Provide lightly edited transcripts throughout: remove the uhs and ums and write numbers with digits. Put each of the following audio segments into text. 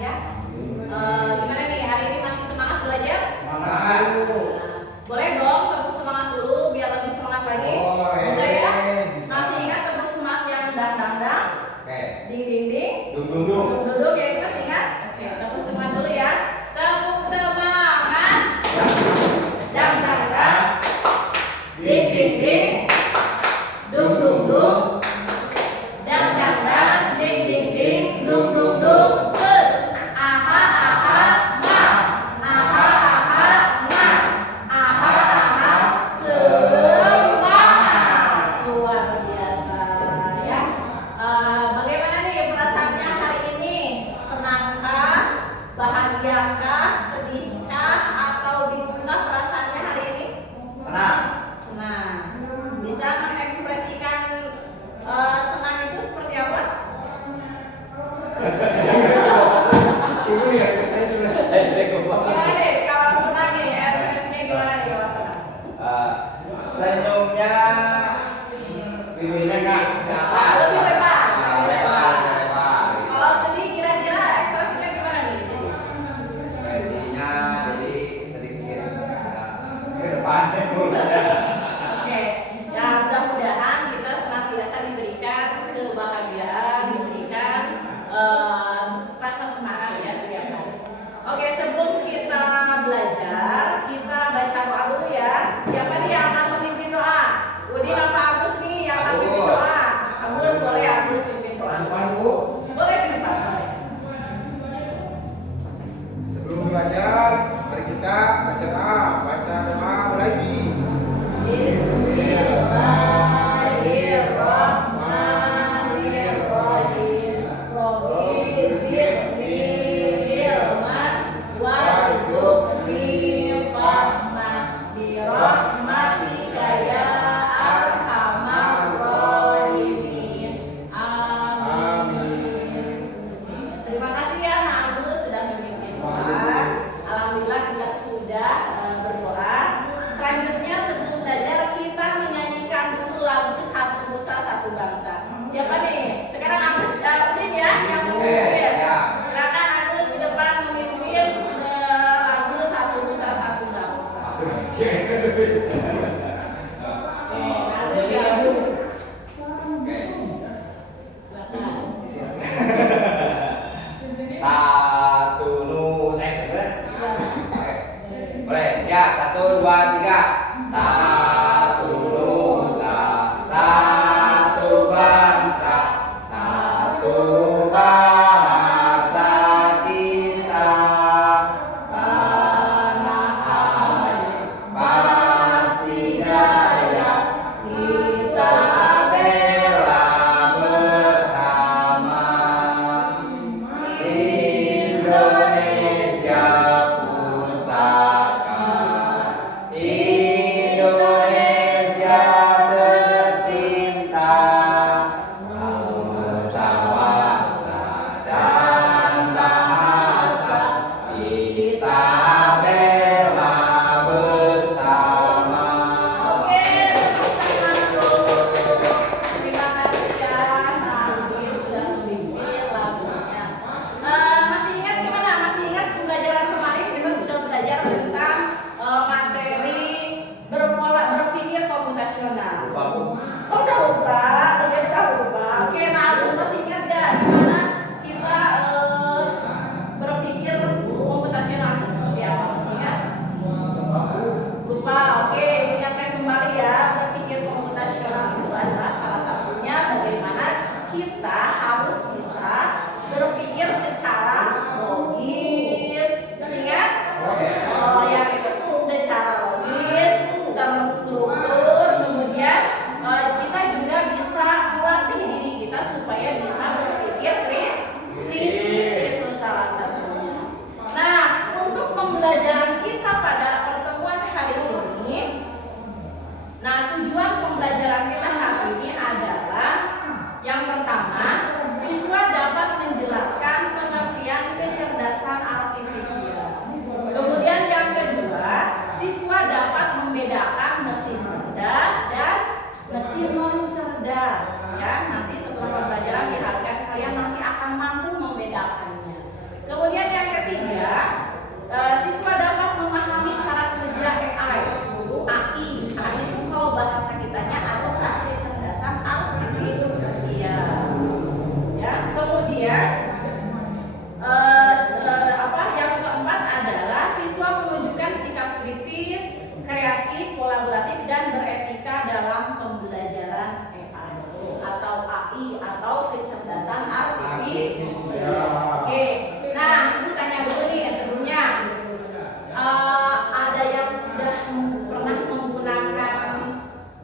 ya. Gimana nih, hari ini masih semangat belajar? Semangat. Boleh dong tepuk semangat dulu biar lebih semangat lagi. Bisa ya? Masih ingat tepuk semangat yang dang dang dang? Ding ding ding. Dung dung dung. Dung dung dung, ya itu masih ingat? Oke, tepuk semangat dulu ya. Tepuk semangat. Dang dang dang. Ding ding ding. Dung dung dung. Dang dang dang. Ding ding ding. Dung dung dung. Aha aha ma. Aha aha ma. Aha aha semangat. Luar biasa ya. Bagaimana nih perasaannya hari ini? Senangkah? Bahagiakah? Sedihkah? Atau bingungkah perasaannya hari ini? Senang. Senang. Bisa mengekspresikan senang itu seperti apa? Gimana deh kalau senang ini ekspresinya gimana nih kalau senang? Senyumnya bibirnya ke atas. Lebih lebar. Lebar. Kalau sedih kira-kira ekspresinya gimana nih? Sedih? Ekspresinya jadi sedikit ke depan. Oke, ya mudah-mudahan kita senantiasa diberikan kebahagiaan, diberikan rasa semangat ya setiap hari. Oke, sebelum kita belajar, kita baca doa dulu ya. Siapa nih yang akan memimpin doa? Udin apa Agus nih yang akan memimpin doa? Agus, boleh Agus pimpin doa. Boleh ke depan, boleh. Sebelum belajar, mari kita baca doa mulai. Bismillahirrahmanirrahim. Rabbi zidni ilman warzuqni fahman birahmatika ya arhamar rahimin. Amin. Terima kasih ya Nak Agus sudah memimpin doa. Alhamdulillah kita sudah berdoa. Selanjutnya sebelum belajar kita menyanyikan dulu lagu Satu Nusa Satu Bangsa. Siapa nih? Sekarang Agus Udin ya yang memimpin. Silakan Agus di depan memimpin lagu Satu Nusa Satu Bangsa. Agus ya. Silakan. Satu boleh siap 1 2 3. Satu nusa satu bangsa satu bahasa kita tanah air pasti jaya kita bela bersama Indonesia pusaka Indonesia tercinta bangsa bangsa dan bahasa kita bela bersama. Oke, tepuk tangan dulu. Terima kasih ya, Nabil sudah memimpin lagunya. Masih ingat gimana? Masih ingat pembelajaran kemarin kita sudah belajar tentang materi berpikir komputasional. Oh, udah lupa. Oke, nah Agus masih ingat gak gimana kita berpikir komputasional itu seperti apa? Masih ingat? Lupa. Oke, ingatkan kembali ya. Berpikir komputasional itu adalah salah satunya bagaimana kita harus bisa berpikir secara logis. Masih ingat? Oh ya, gitu. Secara logis, terstruktur, kemudian kita juga bisa melatih diri kita supaya bisa berpikir kritis, itu salah satunya. Nah, untuk pembelajaran kita pada pertemuan hari ini, nah tujuan pembelajaran kita hari ini adalah yang pertama, siswa dapat menjelaskan pengertian kecerdasan artifisial. Kemudian yang kedua, siswa dapat membedakan mesin cerdas dan mesin non cerdas. Ya, nanti setelah pembelajaran diharapkan kalian nanti akan mampu membedakannya. Kemudian kemudian yang keempat adalah siswa menunjukkan sikap kritis, kreatif, kolaboratif, dan beretika dalam pembelajaran AI atau AI atau kecerdasan artifisial. Oke, nah itu tanya dulu nih sebelumnya. Ada yang sudah pernah menggunakan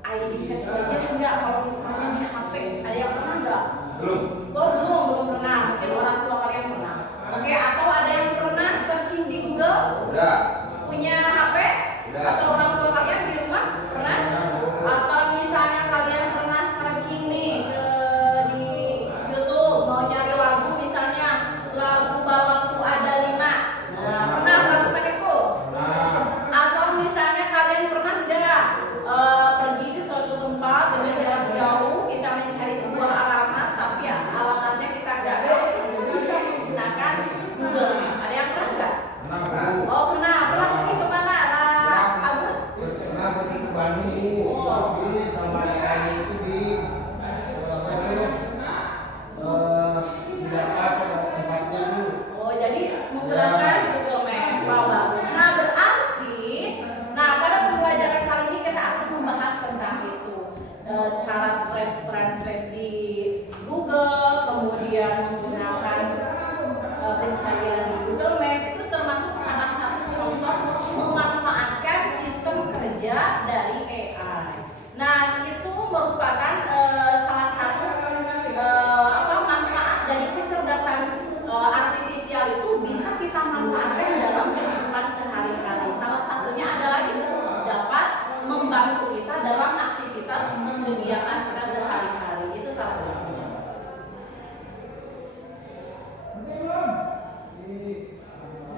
ID face wajah enggak? Kalau misalnya di HP, ada yang pernah enggak? Belum. Oh belum pernah. Mungkin orang tua kalian pernah. Oke, atau ada yang pernah searching di Google? Udah. Punya HP? Udah. Atau orang tua kalian di rumah pernah? Atau misalnya kalian pernah searching nih di YouTube mau nyari lagu, misalnya lagu Balapku Ada 5. Nah, pernah melakukan itu? Atau misalnya kalian pernah enggak pergi ke suatu tempat dengan jarak jauh, kita mencari sebuah alamat, tapi ya alamatnya kita nggak tahu, kita bisa menggunakan Google Map. Ada yang pernah nggak? Oh pernah. Pernah pergi ke mana, Agus? Pernah pergi ke Bandung, tapi sama AI itu di tidak pas tempatnya Bu. Oh jadi menggunakan Google Map. Wow bagus. Nah berarti, pada pembelajaran kali ini kita akan membahas tentang itu, cara translate di Google, kemudian menggunakan pencarian di Google Map. Itu termasuk salah satu contoh memanfaatkan sistem kerja dari AI. Nah itu merupakan salah satu manfaat dari kecerdasan artifisial itu bisa kita manfaatkan dalam kehidupan sehari-hari. Salah satunya adalah itu dapat membantu kita dalam aktivitas kegiatan kita sehari-hari. Itu salah satunya.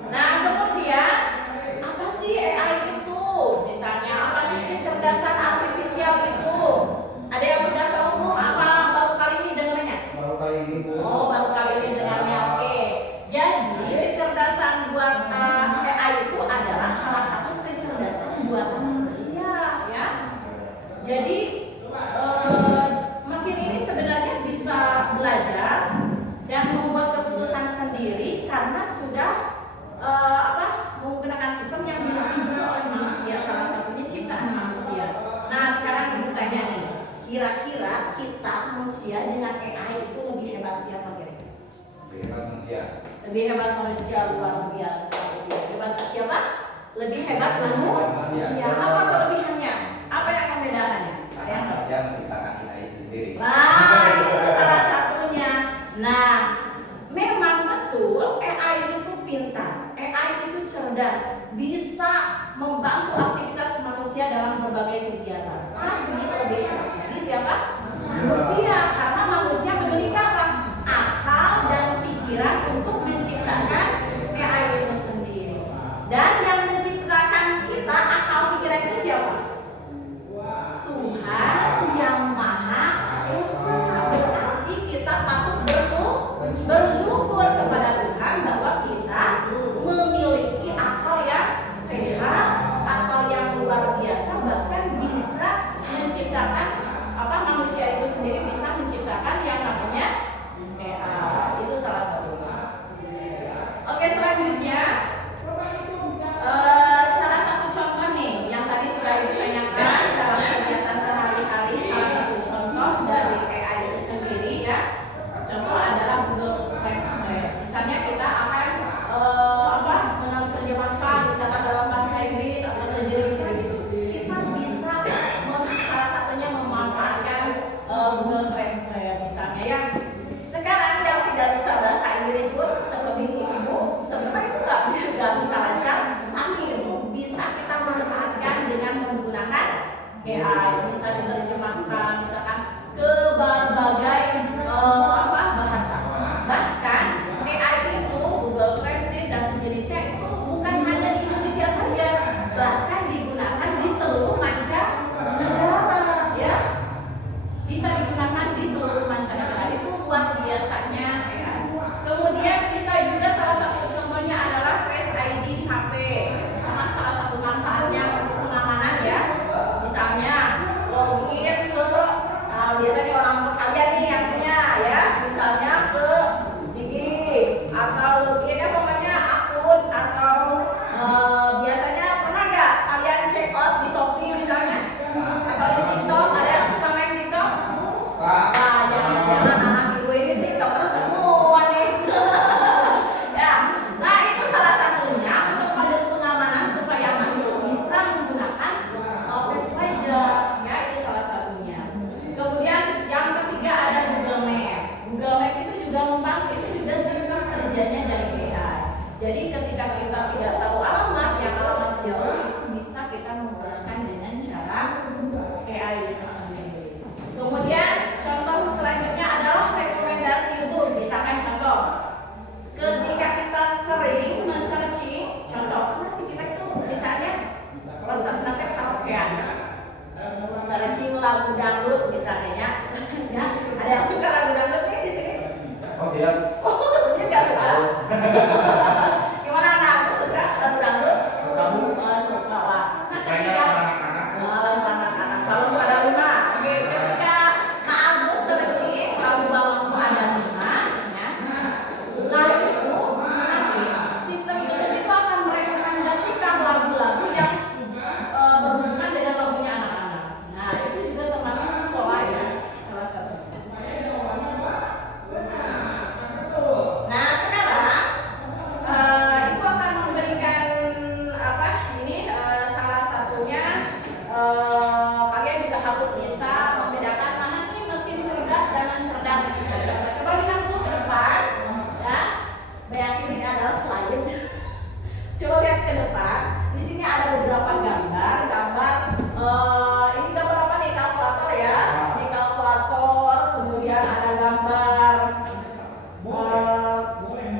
Nah kemudian apa sih AI itu? Misalnya apa sih kecerdasan artifisial itu? Ada yang sudah tahu belum? Apa baru kali ini dengarnya? Baru kali ini Bu. Oh baru kali ini dengarnya. Oke. Jadi kecerdasan buat AI itu adalah salah satu kecerdasan buatan manusia, ya. Jadi mesin ini sebenarnya bisa belajar dan membuat keputusan sendiri karena sudah menggunakan sistem yang dilatih juga oleh manusia, salah satunya ciptaan manusia. Nah sekarang ibu tanya nih, kira-kira kita manusia dengan AI itu lebih hebat siapa kira-kira? Lebih hebat manusia. Lebih hebat manusia, luar biasa. Lebih hebat siapa? Lebih hebat manusia. Apa kelebihannya? Apa yang membedakannya? Karena manusia menciptakan AI itu sendiri. Nah, itu salah satunya. Nah, memang betul AI itu pintar, AI itu cerdas, bisa membantu aktivitas manusia dalam berbagai kegiatan. Tapi lebih hebat lagi siapa? Manusia, karena manusia memiliki apa? Akal dan pikiran untuk menciptakan AI itu sendiri. Dan yang menciptakan kita akal pikiran itu siapa? Tuhan yang Maha Esa. Berarti kita patut bersyukur kepada Tuhan bahwa kita memiliki akal yang sehat, akal yang luar biasa, bahkan bisa menciptakan manusia itu sendiri bisa menciptakan yang namanya AI. Itu salah satunya. Oke, selanjutnya salah satu contoh nih yang tadi sudah Ibu tanyakan dalam kegiatan sehari-hari, salah satu contoh dari AI itu sendiri ya. Contoh adalah Google Translate. Misalnya kita akan menerjemahkan misalkan dalam bahasa Inggris atau sejenis begitu. Kita bisa salah satunya memanfaatkan Google Translate misalnya ya. Sekarang yang tidak bisa bahasa Inggris pun seperti Ibu, sebenarnya itu nggak bisa lancar, tapi itu bisa kita manfaatkan dengan menggunakan AI. Bisa diterjemahkan misalkan ke berbagai bahasa. Bahkan AI itu Google Translate dan sejenisnya itu bukan hanya di Indonesia saja, bahkan digunakan di seluruh mancanegara ya. Bisa digunakan di seluruh mancanegara. Itu luar biasanya AI. Kemudian bisa juga salah satu contohnya adalah Face ID di HP. Misalkan salah satu manfaatnya untuk pengamanan ya. Misalnya login ke satu itu juga sistem kerjanya dari AI. Jadi ketika kita tidak tahu alamat yang alamat jauh itu bisa kita menggunakan dengan cara AI itu sendiri. Kemudian contoh selanjutnya adalah rekomendasi Google. Misalkan contoh, ketika kita sering men-searching, contoh masih kita itu misalnya pesan nanti karaokean, searching lagu dangdut misalnya ya. Ya, ada yang suka lagu dangdut nih di sini? Oh tidak. Oh, dia nggak suka. Gimana anak? Aku suka lagu dangdut? Suka, Bu. Suka lah. Nah, Sukanya ketika anak-anak. lagu anak-anak, kalau ada lima, oke. Ketika Kak Agus searching lagu balonku ada lima, ya. Nah itu nanti sistem YouTube itu akan merekomendasikan lagu-lagu yang berhubungan dengan lagunya anak-anak. Nah itu juga termasuk pola ya, salah satu. Nah sekarang Ibu akan memberikan apa ini salah satunya kalian juga harus bisa membedakan mana nih mesin cerdas dan non cerdas. Coba lihat dulu ke depan ya. Bayangin ini adalah slide. Coba lihat ke depan. Di sini ada beberapa gambar. Ini gambar apa nih? Kalkulator ya. Ini kalkulator. Kemudian ada gambar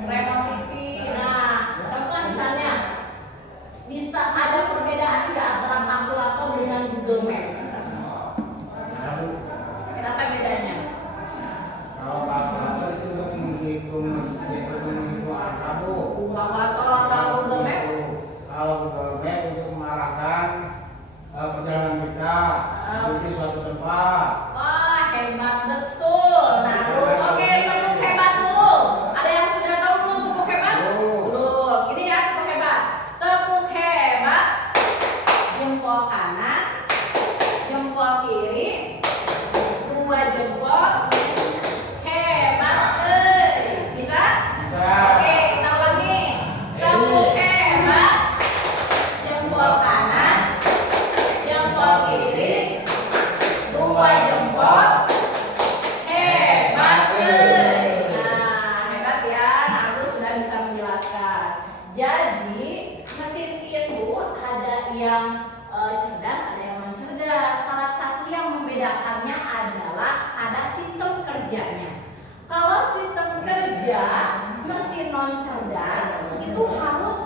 remote TV. Nah, contoh misalnya bisa ada perbedaan nggak antara kalkulator dengan Google Maps? Ada, Bu. Kenapa bedanya? Kalau kalkulator itu untuk menghitung mesin, untuk menghitung angka, Bu. Kalkulator kalau Google Maps? Kalau Google Map untuk mengarahkan perjalanan kita menuju suatu tempat. Wah, hebat betul. Nah, terus oke, tepuk hebat dulu. Ada yang sudah tahu belum tepuk hebat? Belum. Belum. Ini ya tepuk hebat. Tepuk hebat. Jempol kanan, jempol kiri, dua jempol. Hebat, bisa? Bisa. Oke, kita ulangi. Tepuk hebat. Jempol kanan, jempol kiri, dua jempol. Hebat, Nah, hebat ya. Nah, aku sudah bisa menjelaskan. Jadi, mesin itu ada yang cerdas, ada yang non cerdas. Salah satu yang membedakannya adalah ada sistem kerjanya. Kalau sistem kerja mesin non cerdas itu harus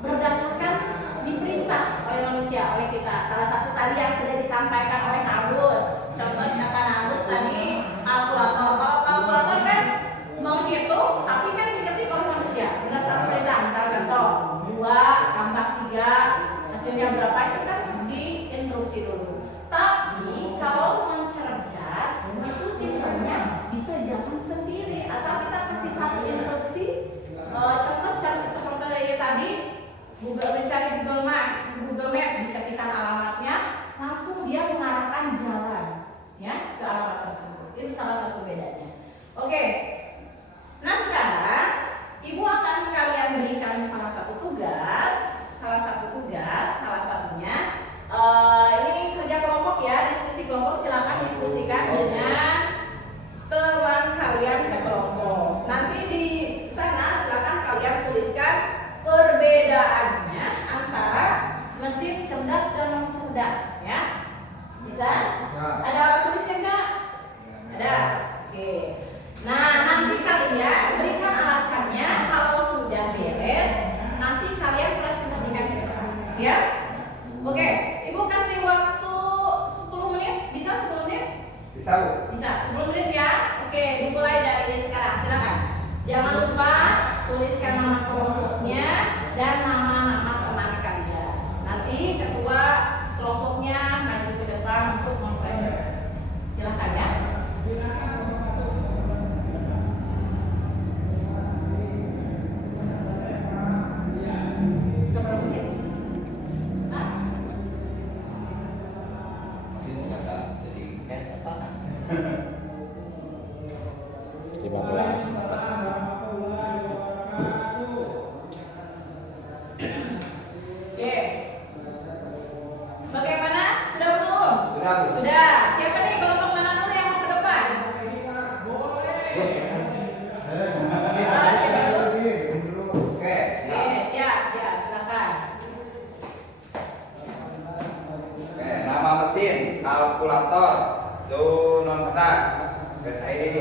berdasarkan diperintah oleh manusia, oleh kita. Salah satu tadi yang sudah disampaikan oleh Agus. Contoh kata Agus tadi kalkulator. Kalau kalkulator kan menghitung, tapi kan diketik oleh manusia berdasarkan perintah. Misalnya contoh 2 tambah 3 hasilnya berapa itu kan diinstruksi dulu. Tapi kalau non cerdas itu sistemnya bisa jalan sendiri asal kita kasih satu instruksi. Contoh seperti tadi mencari Google Map diketikkan alamatnya, langsung dia mengarahkan jalan ya ke alamat tersebut. Itu salah satu bedanya. Oke. Nah sekarang Ibu akan kalian berikan salah satunya ini kerja kelompok ya, diskusi kelompok. Silakan diskusikan dengan teman kalian sekelompok. Nanti di sana silakan kalian tuliskan perbedaannya antara mesin cerdas dan non cerdas ya. Bisa? Bisa. Ada tulisnya enggak? Ada. Oke. Nah, nanti kalian berikan alasannya. Kalau sudah beres, nanti kalian presentasikan ke depan. Siap? Oke, Ibu kasih waktu 10 menit. Bisa 10 menit? Bisa, Bu. Bisa, 10 menit ya. Oke, dimulai dari sekarang. Silakan. Jangan lupa tuliskan nama kelompoknya dan nama-nama teman kalian. Nanti ketua kelompoknya maju ke depan untuk mempresentasikan. Silakan ya. Seberapa menit? Hah? Masih nggak tahu. Jadi kayak nggak tahu. 15. Oke. Bagaimana? Sudah belum? Sudah, Bu. Sudah. Siapa nih kelompok mana dulu yang mau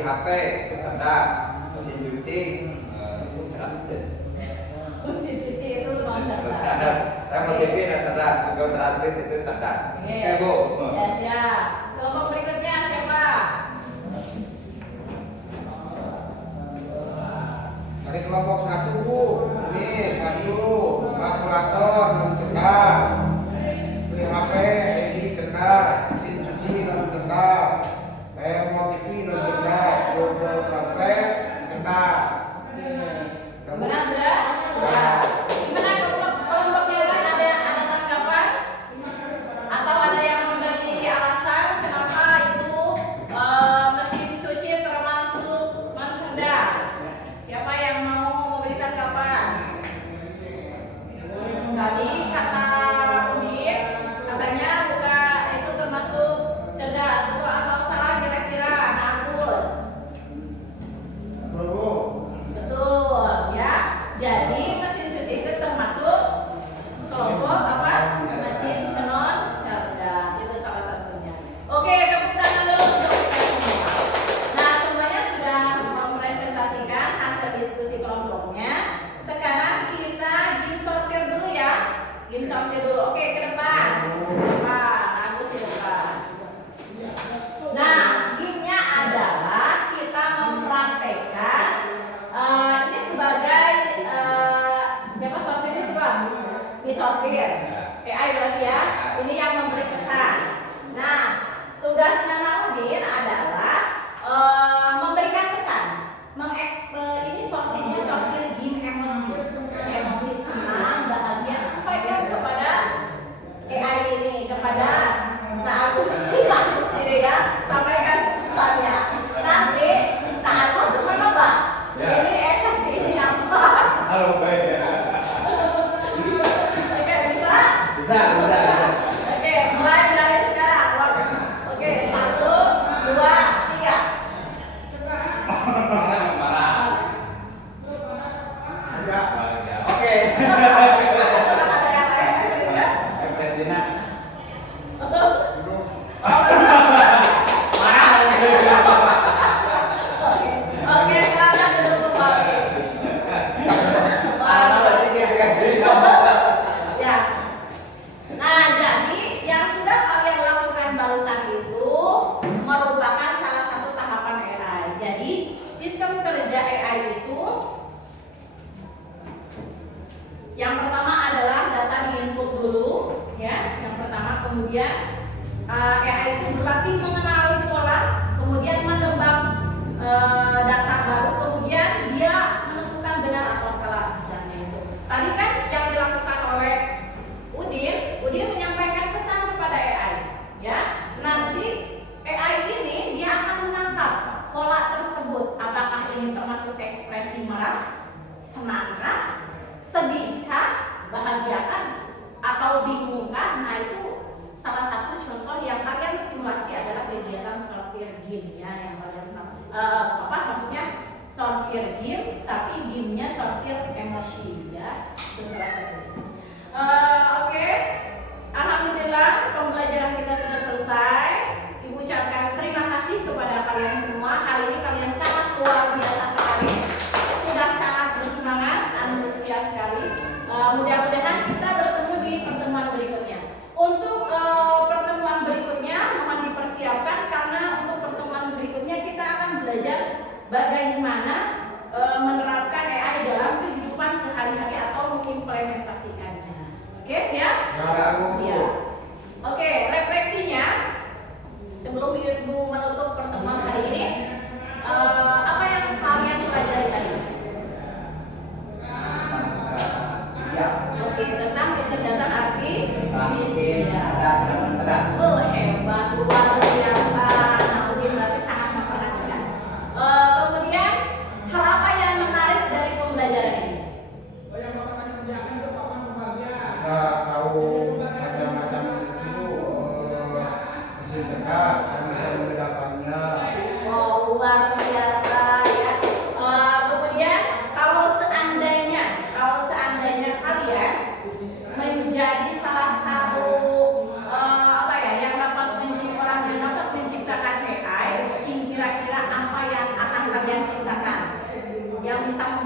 HP itu cerdas, mesin cuci itu cerdas deh. Mesin cuci itu non cerdas. Cerdas. Remote TV itu cerdas, Google Translate itu cerdas. Oke Bu. Ya siap. Kelompok berikutnya siapa? Dari kelompok 1 Bu, ini 1 kalkulator non cerdas, beli HP ini cerdas, mesin cuci non cerdas, remote TV non cerdas, Google Translate cerdas. Gimana sudah? Sudah. Gimana kelompok yang lain ada tanggapan? Atau ada yang memberi alasan kenapa itu mesin cuci termasuk non cerdas? Siapa yang mau memberi tanggapan? Tadi kata Udin katanya bukan itu termasuk cerdas, betul atau salah kira-kira? Nah, Agus. Betul Bu. Betul ya. Jadi mesin cuci itu termasuk kelompok apa? Mesin non cerdas. Itu salah satunya. Oke, tepuk tangan dulu untuk kita semua. Nah, semuanya sudah mempresentasikan hasil diskusi kelompoknya. Sekarang kita game sortir dulu ya. Game sortir dulu. Oke, ke depan. Depan, aku di depan. Nah, gamenya adalah kita mempraktekkan ini sebagai siapa sortirnya siapa? Ini sortir. AI berarti ya. Ini yang memberi pesan. Nah, tugasnya Naudin adalah memberikan pesan. Ini sortirnya sortir game emosi. Emosi senang, bahagia sampaikan kepada AI ini, kepada Kak Agus sini ya, sampaikan pesannya. Nanti Kak Agus menebak. Ya. Ini eksepsi ini apa? Halo baik ya. Oke, bisa? Bisa. Oke, mulai dari sekarang. Oke, 1, 2, 3. Marah. Ada. Oke. Kata-kata yang serius. Presiden. Belum. Oke, silakan duduk kembali. Ya. Nah, jadi yang sudah kalian lakukan barusan itu merupakan salah satu tahapan AI. Jadi, sistem kerja AI itu yang pertama adalah data diinput dulu, ya. Yang pertama, kemudian AI itu berlatih mengenali pola, kemudian menebak data baru, kemudian dia menentukan benar atau salah misalnya itu. Tadi kan yang dilakukan oleh Udin menyampaikan pesan kepada AI, ya. Nanti AI ini dia akan menangkap pola tersebut. Apakah ini termasuk ekspresi marah, senangkah, sedihkah, bahagiakah, atau bingungkah? Nah, itu salah satu contoh yang kalian simulasi adalah kegiatan sortir game ya, yang kalian maksudnya sortir game, tapi gamenya sortir emosi ya, itu salah satu. Oke. Alhamdulillah pembelajaran kita sudah selesai. Ibu ucapkan terima kasih kepada kalian semua. Hari ini kalian sangat luar biasa sekali, sudah sangat bersemangat, antusias sekali. Mudah-mudahan kita bertemu di pertemuan berikutnya. Untuk pertemuan berikutnya mohon dipersiapkan, karena untuk pertemuan berikutnya kita akan belajar bagaimana menerapkan AI dalam kehidupan sehari-hari atau mengimplementasikannya. Oke, siap? Siap. Oke, refleksinya sebelum Ibu menutup pertemuan hari ini, apa yang kalian pelajari tadi? Siap. Oke, tentang kecerdasan artifisial. Cerdas. Oh, hebat, luar biasa. Naudin berarti sangat memperhatikan. Kemudian hal apa yang menarik dari pembelajaran ini? Bisa tahu macam-macam itu mesin cerdas dan bisa membedakannya. Oh, luar biasa ya. Kemudian kalau seandainya kalian menjadi salah satu yang dapat menjiwai orang, yang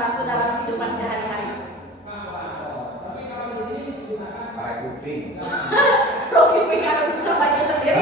membantu dalam kehidupan sehari-hari? Para kuping. Rocky pengen bisa baju sendiri.